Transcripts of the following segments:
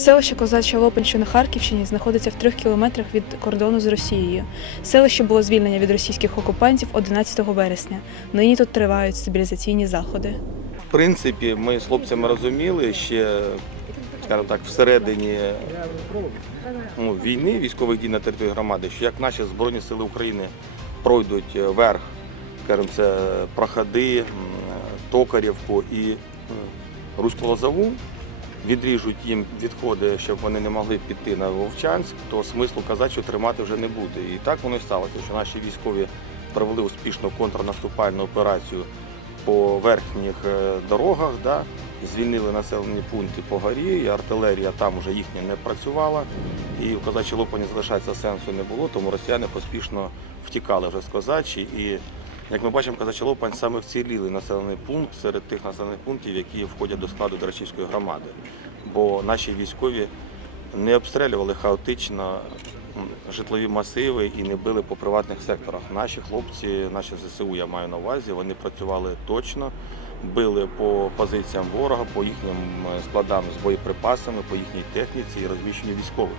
Селище Козача Лопань, що на Харківщині, знаходиться в трьох кілометрах від кордону з Росією. Селище було звільнення від російських окупантів 11 вересня. Нині тут тривають стабілізаційні заходи. В принципі, ми з хлопцями розуміли ще, скажімо так, всередині ну, війни, військових дій на території громади, що як наші Збройні Сили України пройдуть е, верх, скажімо, це Проходи, Токарівку і м, Руську Лозову, відріжуть їм відходи, щоб вони не могли піти на Вовчанськ, то смислу казачу тримати вже не буде. І так воно і сталося, що наші військові провели успішну контрнаступальну операцію по верхніх е, дорогах, да, звільнили населені пункти по горі, і артилерія там вже їхня не працювала. І в Козачій Лопані залишатися сенсу не було, тому росіяни поспішно втікали вже з Козачі. І як ми бачимо, Козачий Лопань саме вцілілий населений пункт серед тих населених пунктів, які входять до складу Дорочівської громади. Бо наші військові не обстрілювали хаотично житлові масиви і не били по приватних секторах. Наші хлопці, наші ЗСУ, я маю на увазі, вони працювали точно, били по позиціям ворога, по їхнім е, складам з боєприпасами, по їхній техніці і розміщенню військових.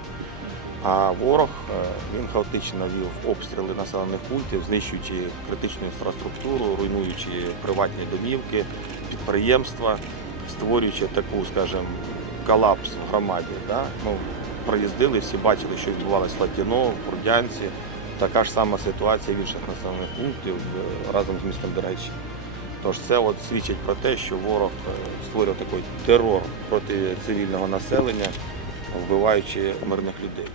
А ворог е, він хаотично вів обстріли населених пунктів, знищуючи критичну інфраструктуру, руйнуючи приватні домівки, підприємства, створюючи таку, скажімо, колапс в громаді. Да? Ну, проїздили, всі бачили, що відбувалося в Латіно, в Бурдянці. Така ж сама ситуація в інших населених пунктів е, разом з містом до. Тож це от свідчить про те, що ворог е, створює такий терор проти цивільного населення, вбиваючи мирних людей.